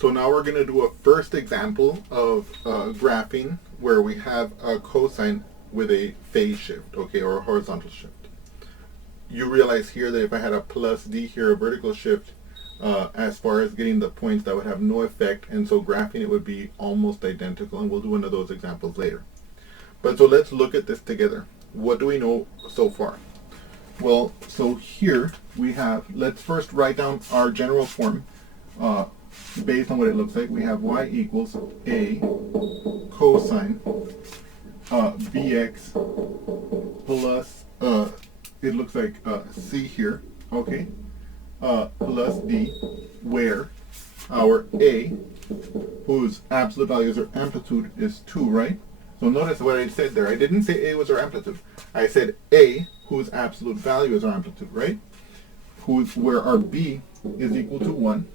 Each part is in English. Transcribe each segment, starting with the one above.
So now we're going to do a first example of graphing where we have a cosine with a phase shift, okay, or a horizontal shift. You realize here that if I had a plus d here, a vertical shift, as far as getting the points, that would have no effect, and so graphing it would be almost identical, and we'll do one of those examples later. But so let's look at this together. What do we know so far? Well, so here we have, let's first write down our general form. Based on what it looks like, we have y equals a cosine bx plus, it looks like c here, okay, plus d, where our a, whose absolute values or amplitude is 2, right? So notice what I said there. I didn't say a was our amplitude. I said a, whose absolute value is our amplitude, right? Where our b is equal to 1.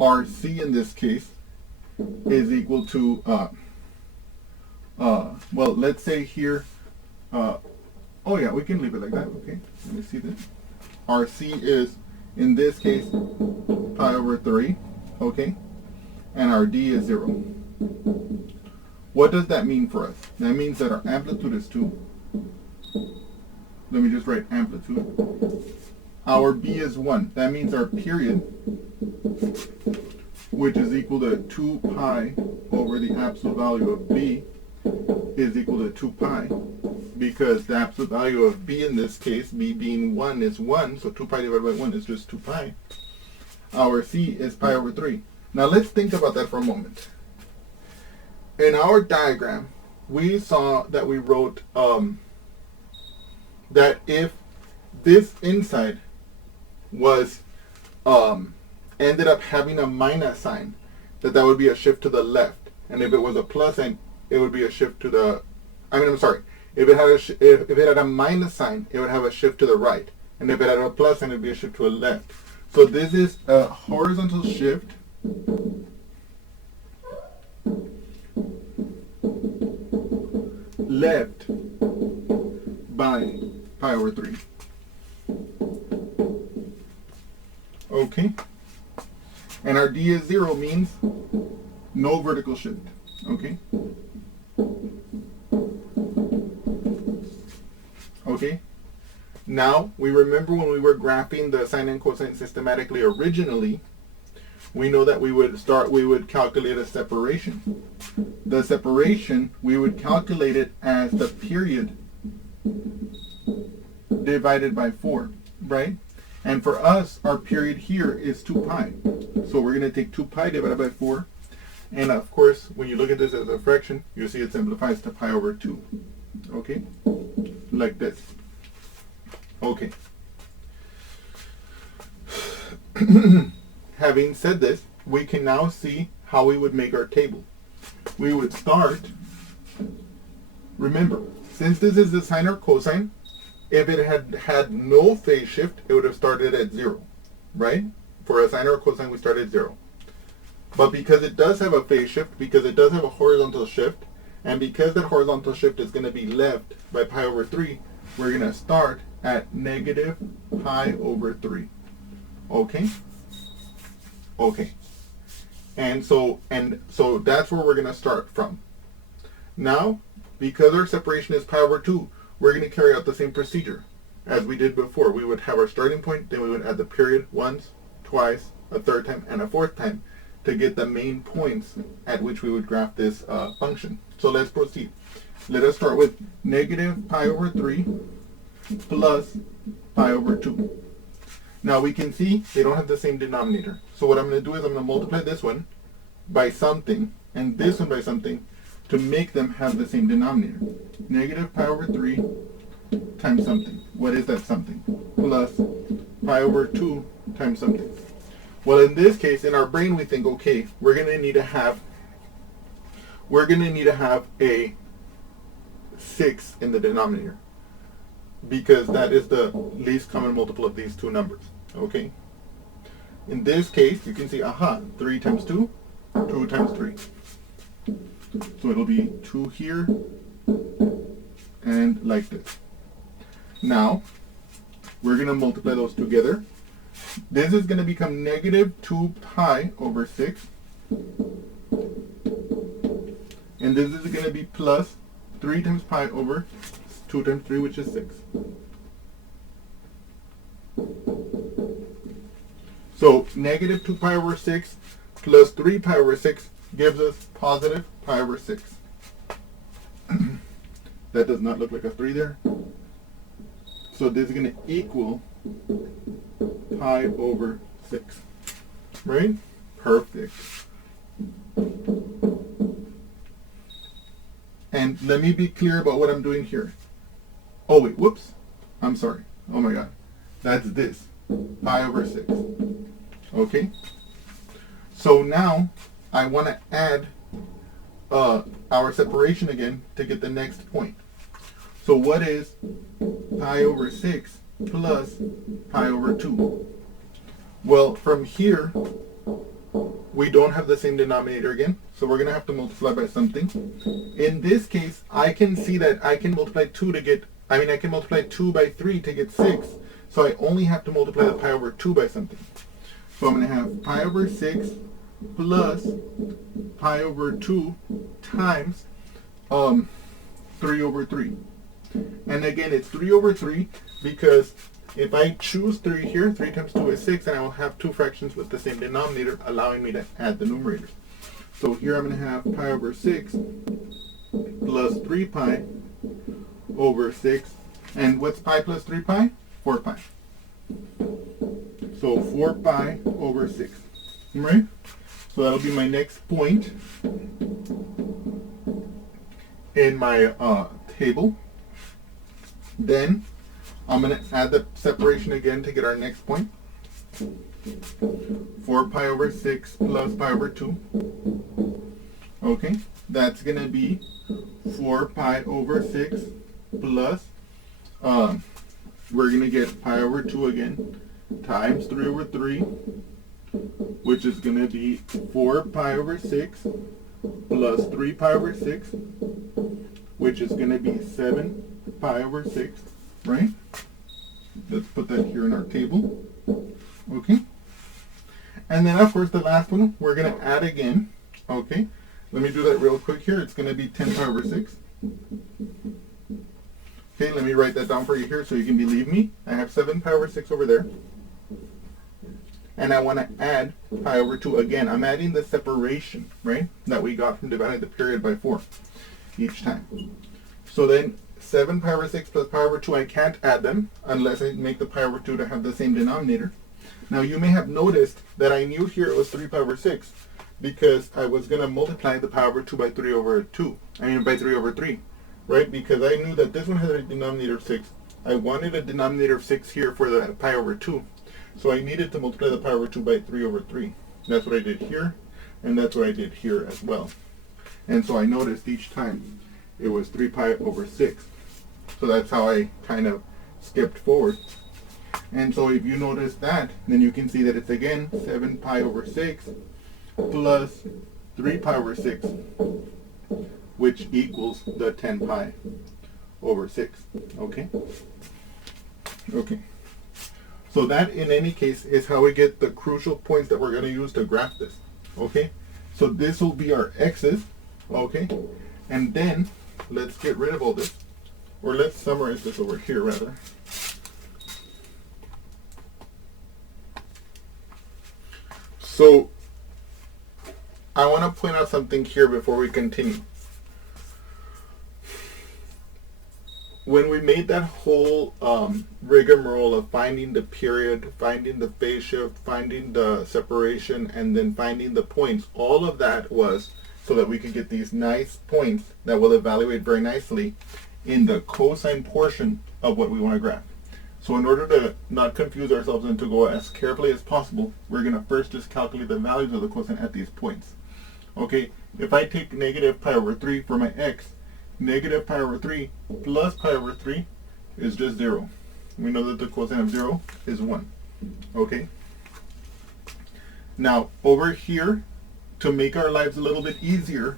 Our c in this case is equal to, well, let's say here, oh yeah, we can leave it like that, okay? Let me see this. Our c is, in this case, pi over 3, okay? And our d is 0. What does that mean for us? That means that our amplitude is 2. Let me just write amplitude. Our b is 1. That means our period, which is equal to 2 pi over the absolute value of b, is equal to 2 pi, because the absolute value of b in this case, b being 1, is 1, so 2 pi divided by 1 is just 2 pi. Our c is pi over 3. Now let's think about that for a moment. In our diagram, we saw that we wrote that if this inside was ended up having a minus sign, that would be a shift to the left, and if it was a plus sign, it would be a shift to the, if it had a minus sign, it would have a shift to the right, and if it had a plus sign, it would be a shift to the left. So this is a horizontal shift left by pi over 3. Okay? And our d is 0 means no vertical shift. Okay? Okay? Now, we remember when we were graphing the sine and cosine systematically originally, we know that we would calculate a separation. The separation, we would calculate it as the period divided by 4, right? And for us, our period here is 2 pi. So we're going to take 2 pi divided by 4. And of course, when you look at this as a fraction, you see it simplifies to pi over 2. Okay? Like this. Okay. Having said this, we can now see how we would make our table. We would start, remember, since this is the sine or cosine, if it had had no phase shift, it would have started at 0, right? For a sine or a cosine, we start at 0. But because it does have a phase shift, because it does have a horizontal shift, and because that horizontal shift is going to be left by pi over 3, we're going to start at negative pi over 3. Okay? Okay. And so that's where we're going to start from. Now, because our separation is pi over 2, we're going to carry out the same procedure as we did before. We would have our starting point, then we would add the period once, twice, a third time, and a fourth time to get the main points at which we would graph this function. So let's proceed. Let us start with negative pi over 3 plus pi over 2. Now we can see they don't have the same denominator. So what I'm going to do is I'm going to multiply this one by something and this one by something to make them have the same denominator. Negative pi over 3 times something. What is that something? Plus pi over 2 times something. Well, in this case, in our brain, we think, okay, we're going to need to have a 6 in the denominator, because that is the least common multiple of these two numbers. Okay? In this case, you can see, 3 times 2, 2 times 3. So it'll be 2 here and like this. Now, we're going to multiply those together. This is going to become negative 2 pi over 6. And this is going to be plus 3 times pi over 2 times 3, which is 6. So negative 2 pi over 6 plus 3 pi over 6 gives us positive pi over 6. That does not look like a 3 there. So this is going to equal pi over 6. Right? Perfect. And let me be clear about what I'm doing here. Oh wait, whoops. I'm sorry. Oh my god. That's this. Pi over 6. Okay? So now I want to add our separation again to get the next point. So what is pi over 6 plus pi over 2? Well, from here, we don't have the same denominator again, so we're going to have to multiply by something. In this case, I can see that I can multiply 2 to get, I can multiply 2 by 3 to get 6, so I only have to multiply the pi over 2 by something. So I'm going to have pi over 6 plus pi over 2 times 3 over 3. And again, it's 3 over 3 because if I choose 3 here, 3 times 2 is 6, and I will have two fractions with the same denominator, allowing me to add the numerators. So here I'm going to have pi over 6 plus 3 pi over 6. And what's pi plus 3 pi? 4 pi. So 4 pi over 6. Right? So that'll be my next point in my table. Then I'm going to add the separation again to get our next point. 4 pi over 6 plus pi over 2. Okay, that's going to be 4 pi over 6 plus, we're going to get pi over 2 again, times 3 over 3, which is going to be 4 pi over 6 plus 3 pi over 6, which is going to be 7 pi over 6, right? Let's put that here in our table. Okay. And then, of course, the last one, we're going to add again. Okay. Let me do that real quick here. It's going to be 10 pi over 6. Okay, let me write that down for you here so you can believe me. I have 7 pi over 6 over there. And I want to add pi over 2 again. I'm adding the separation, right, that we got from dividing the period by 4 each time. So then 7 pi over 6 plus pi over 2, I can't add them unless I make the pi over 2 to have the same denominator. Now you may have noticed that I knew here it was 3 pi over 6 because I was going to multiply the pi over 2 by 3 over 2. By 3 over 3, right? Because I knew that this one has a denominator of 6. I wanted a denominator of 6 here for the pi over 2. So I needed to multiply the pi over 2 by 3 over 3. That's what I did here, and that's what I did here as well. And so I noticed each time it was 3 pi over 6. So that's how I kind of skipped forward. And so if you notice that, then you can see that it's again 7 pi over 6 plus 3 pi over 6, which equals the 10 pi over 6. Okay? Okay. So that, in any case, is how we get the crucial points that we're going to use to graph this. Okay? So this will be our x's. Okay? And then, let's get rid of all this. Or let's summarize this over here, rather. So, I want to point out something here before we continue. When we made that whole rigmarole of finding the period, finding the phase shift, finding the separation, and then finding the points, all of that was so that we could get these nice points that will evaluate very nicely in the cosine portion of what we want to graph. So in order to not confuse ourselves and to go as carefully as possible, we're going to first just calculate the values of the cosine at these points. Okay, if I take negative pi over 3 for my x, negative pi over 3 plus pi over 3 is just 0. We know that the cosine of 0 is 1. Okay? Now, over here, to make our lives a little bit easier,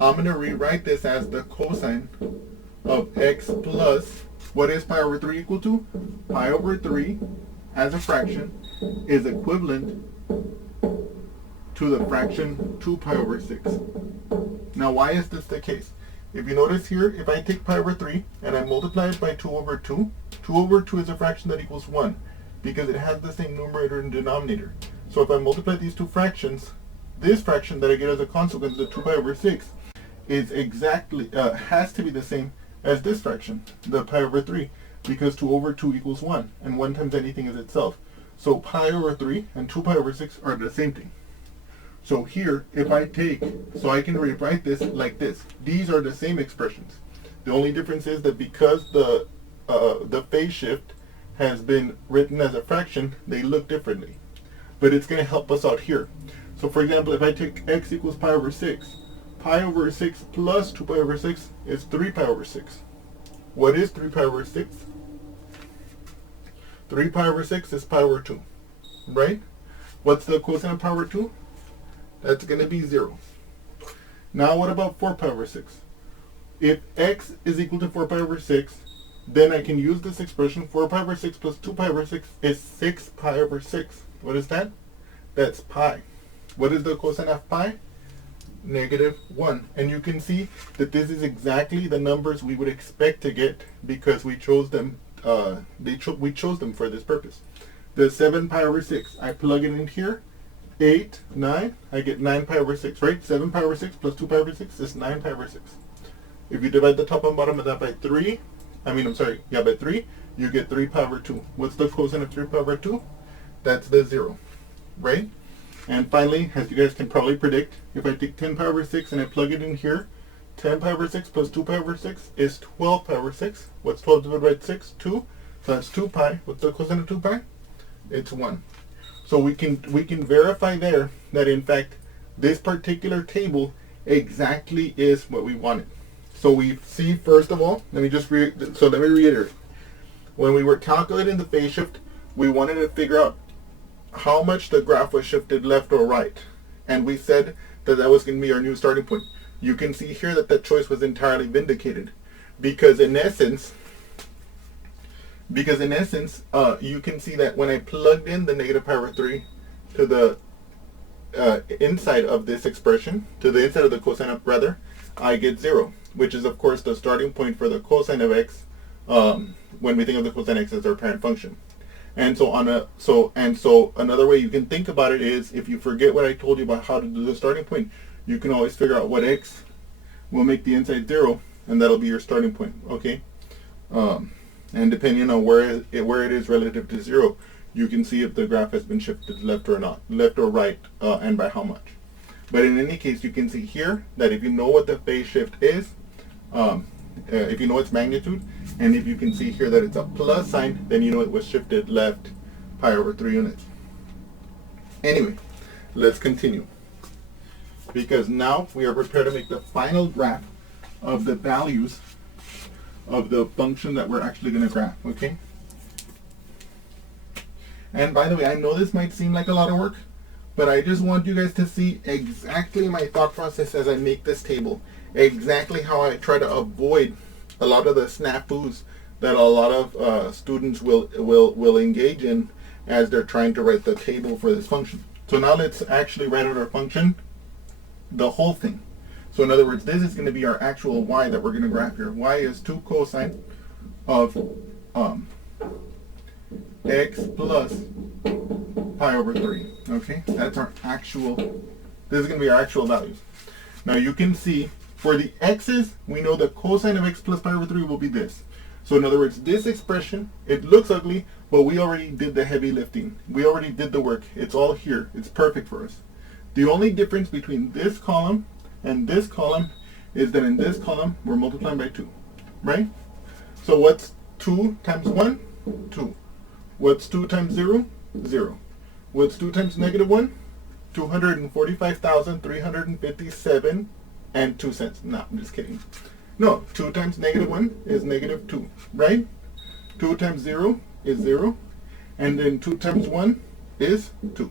I'm going to rewrite this as the cosine of x plus, what is pi over 3 equal to? Pi over 3 as a fraction is equivalent to the fraction 2 pi over 6. Now, why is this the case? If you notice here, if I take pi over 3 and I multiply it by 2 over 2, 2 over 2 is a fraction that equals 1 because it has the same numerator and denominator. So if I multiply these two fractions, this fraction that I get as a consequence, the 2 pi over 6, is exactly, has to be the same as this fraction, the pi over 3, because 2 over 2 equals 1, and 1 times anything is itself. So pi over 3 and 2 pi over 6 are the same thing. So here, if I take, so I can rewrite this like this. These are the same expressions. The only difference is that because the phase shift has been written as a fraction, they look differently. But it's going to help us out here. So for example, if I take x equals pi over 6, pi over 6 plus 2 pi over 6 is 3 pi over 6. What is 3 pi over 6? 3 pi over 6 is pi over 2, right? What's the cosine of pi over 2? That's going to be 0. Now what about 4 pi over 6? If x is equal to 4 pi over 6, then I can use this expression. 4 pi over 6 plus 2 pi over 6 is 6 pi over 6. What is that? That's pi. What is the cosine of pi? -1. And you can see that this is exactly the numbers we would expect to get because we chose them. We chose them for this purpose. The 7 pi over 6, I plug it in here. 8, 9, I get 9 pi over 6, right? 7 pi over 6 plus 2 pi over 6 is 9 pi over 6. If you divide the top and bottom of that by 3, by 3, you get 3 pi over 2. What's the cosine of 3 pi over 2? That's the 0, right? And finally, as you guys can probably predict, if I take 10 pi over 6 and I plug it in here, 10 pi over 6 plus 2 pi over 6 is 12 pi over 6. What's 12 divided by 6? 2. So that's 2 pi. What's the cosine of 2 pi? It's 1. So we can verify there that in fact this particular table exactly is what we wanted. So we see, first of all, let me reiterate. When we were calculating the phase shift, we wanted to figure out how much the graph was shifted left or right. And we said that that was going to be our new starting point. You can see here that that choice was entirely vindicated because in essence, you can see that when I plugged in the negative pi over 3 to the inside of this expression, to the inside of the cosine of, rather, I get 0, which is of course the starting point for the cosine of x when we think of the cosine x as our parent function. And so another way you can think about it is, if you forget what I told you about how to do the starting point, you can always figure out what x will make the inside 0, and that'll be your starting point, okay? And depending on where it is relative to 0, you can see if the graph has been shifted left or not, left or right, and by how much. But in any case, you can see here that if you know what the phase shift is, if you know its magnitude, and if you can see here that it's a plus sign, then you know it was shifted left pi over 3 units. Anyway, let's continue. Because now we are prepared to make the final graph of the values of the function that we're actually going to graph, okay? And by the way, I know this might seem like a lot of work, but I just want you guys to see exactly my thought process as I make this table, exactly how I try to avoid a lot of the snafus that a lot of students will engage in as they're trying to write the table for this function. So now let's actually write out our function, the whole thing. So in other words, this is going to be our actual y that we're going to graph here. Y is 2 cosine of x plus pi over 3. Okay, that's our actual, this is going to be our actual values. Now you can see for the x's, we know the cosine of x plus pi over 3 will be this. So in other words, this expression, it looks ugly, but we already did the heavy lifting. We already did the work. It's all here. It's perfect for us. The only difference between this column and this column is that in this column, we're multiplying by 2, right? So what's 2 times 1? 2. What's 2 times 0? 0. What's 2 times negative 1? 245,357 and 2 cents. No, I'm just kidding. No, 2 times negative 1 is negative 2, right? 2 times 0 is 0. And then 2 times 1 is 2.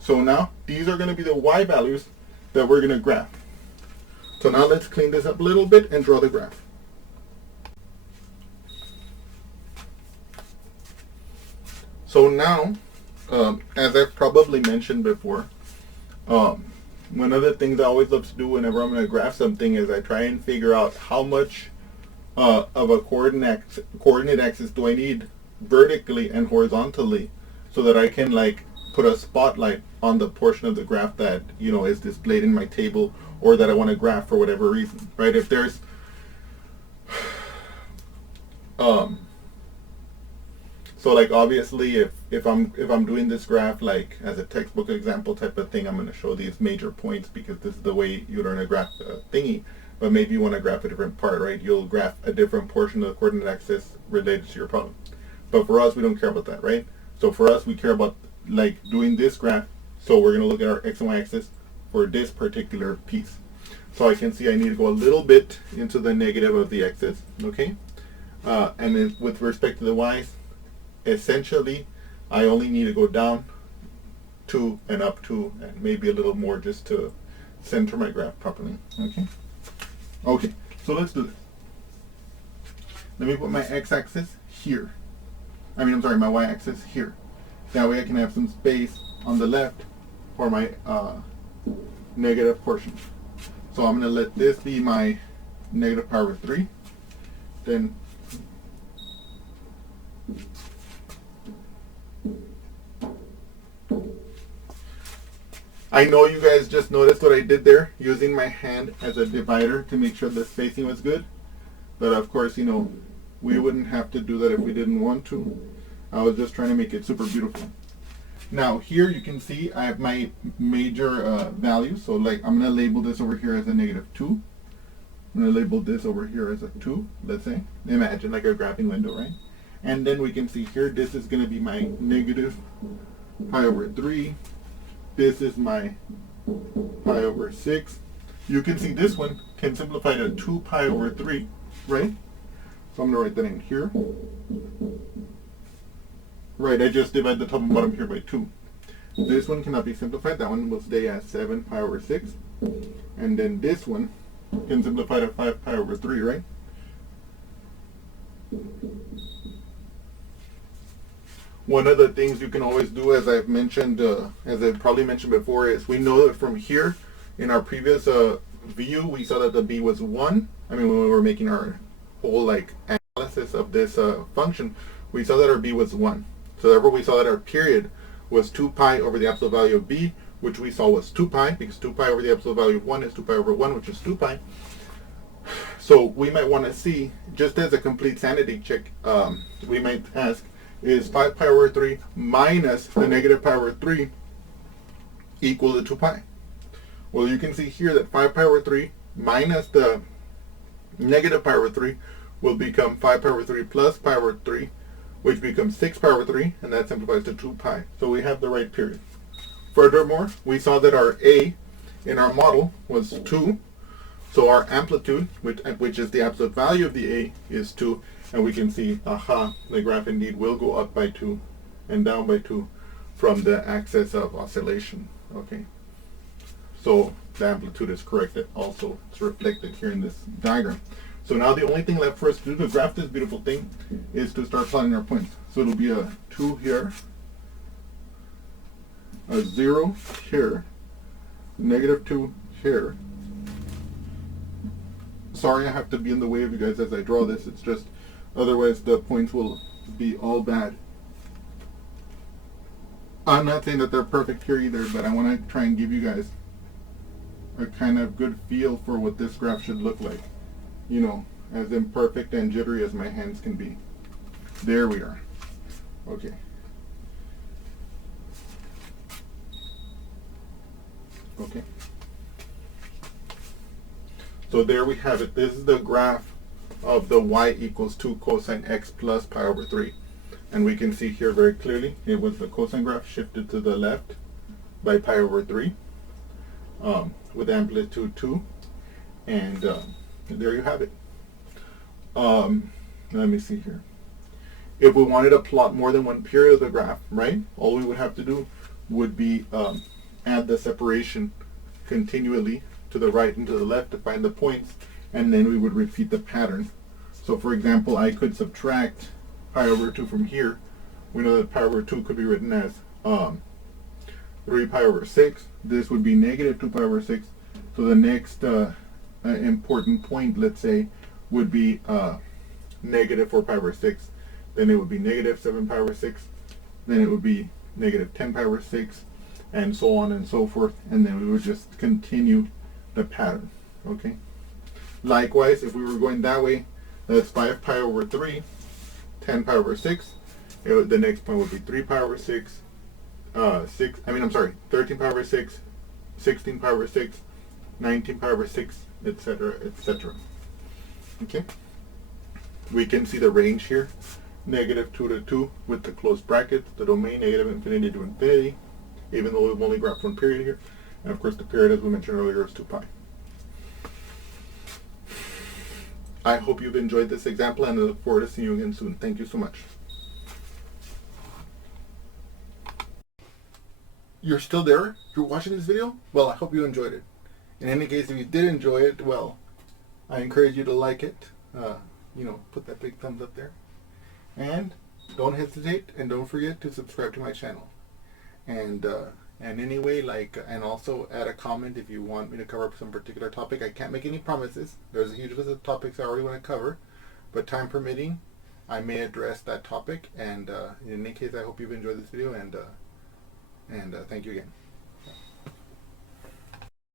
So now, these are going to be the y values that we're going to graph. So now let's clean this up a little bit and draw the graph. So now, as I've probably mentioned before, one of the things I always love to do whenever I'm going to graph something is I try and figure out how much of a coordinate axis do I need vertically and horizontally, so that I can like put a spotlight on the portion of the graph that is displayed in my table, or that I want to graph for whatever reason, right? If there's so like obviously if I'm doing this graph like as a textbook example type of thing, I'm going to show these major points because this is the way you learn a graph thingy. But maybe you want to graph a different part, right? You'll graph a different portion of the coordinate axis related to your problem. But for us, we don't care about that, right? So for us, we care about like doing this graph. So we're going to look at our x and y axis for this particular piece. So I can see I need to go a little bit into the negative of the x's, okay? And then with respect to the y's, essentially, I only need to go down 2 and up 2 and maybe a little more just to center my graph properly, okay? Okay, so let's do this. Let me put my x-axis here. I'm sorry, my y-axis here. That way I can have some space on the left for my negative portion. So I'm going to let this be my negative power of 3. Then I know you guys just noticed what I did there, using my hand as a divider to make sure the spacing was good. But of course, we wouldn't have to do that if we didn't want to. I was just trying to make it super beautiful. Now here you can see I have my major values. So like I'm going to label this over here as a -2. I'm going to label this over here as a 2, let's say. Imagine like a graphing window, right? And then we can see here, this is going to be my negative pi over 3. This is my pi over 6. You can see this one can simplify to 2 pi over 3, right? So I'm going to write that in here. Right, I just divide the top and bottom here by 2. This one cannot be simplified. That one will stay as 7 pi over 6. And then this one can simplify to 5 pi over 3, right? One of the things you can always do, as I've mentioned, as I've probably mentioned before, is we know that from here, in our previous view, we saw that the b was 1. When we were making our whole like analysis of this function, we saw that our b was 1. So therefore we saw that our period was 2 pi over the absolute value of b, which we saw was 2 pi, because 2 pi over the absolute value of 1 is 2 pi over 1, which is 2 pi. So we might want to see, just as a complete sanity check, we might ask, is 5 pi over 3 minus the negative pi over 3 equal to 2 pi? Well, you can see here that 5 pi over 3 minus the negative pi over 3 will become 5 pi over 3 plus pi over 3, which becomes 6 pi over 3, and that simplifies to 2 pi. So we have the right period. Furthermore, we saw that our A in our model was 2. So our amplitude, which is the absolute value of the A, is 2. And we can see, the graph indeed will go up by 2 and down by 2 from the axis of oscillation. Okay. So the amplitude is corrected also. It's reflected here in this diagram. So now the only thing left for us to do to graph this beautiful thing is to start plotting our points. So it'll be a 2 here, a 0 here, -2 here. Sorry I have to be in the way of you guys as I draw this. It's just, otherwise the points will be all bad. I'm not saying that they're perfect here either, but I want to try and give you guys a kind of good feel for what this graph should look like. As imperfect and jittery as my hands can be. There we are. Okay. Okay. So there we have it. This is the graph of the y equals 2 cosine x plus pi over 3. And we can see here very clearly, it was the cosine graph shifted to the left by pi over 3 with amplitude 2. And there you have it. Let me see here. If we wanted to plot more than one period of the graph, right, all we would have to do would be add the separation continually to the right and to the left to find the points, and then we would repeat the pattern. So for example, I could subtract pi over 2 from here, We know that pi over 2 could be written as 3 pi over 6. This would be negative 2 pi over 6. So the next important point, let's say, would be negative 4 pi over 6. Then it would be negative 7 pi over 6. Then it would be negative 10 pi over 6, and so on and so forth. And then we would just continue the pattern. Okay. Likewise, if we were going that way, that's 5 pi over 3, 10 pi over 6. The next point would be 3 pi over 6, 13 pi over 6, 16 pi over 6, 19 pi over 6, etc., etc. Okay? We can see the range here, negative 2 to 2 with the closed brackets, the domain negative infinity to infinity, even though we've only graphed one period here. And of course the period, as we mentioned earlier, is 2 pi. I hope you've enjoyed this example, and I look forward to seeing you again soon. Thank you so much. You're still there? You're watching this video? Well, I hope you enjoyed it. In any case, if you did enjoy it, well, I encourage you to like it. Put that big thumbs up there. And don't hesitate, and don't forget to subscribe to my channel. And anyway, and also add a comment if you want me to cover some particular topic. I can't make any promises. There's a huge list of topics I already want to cover, but time permitting, I may address that topic. And in any case, I hope you've enjoyed this video, and thank you again.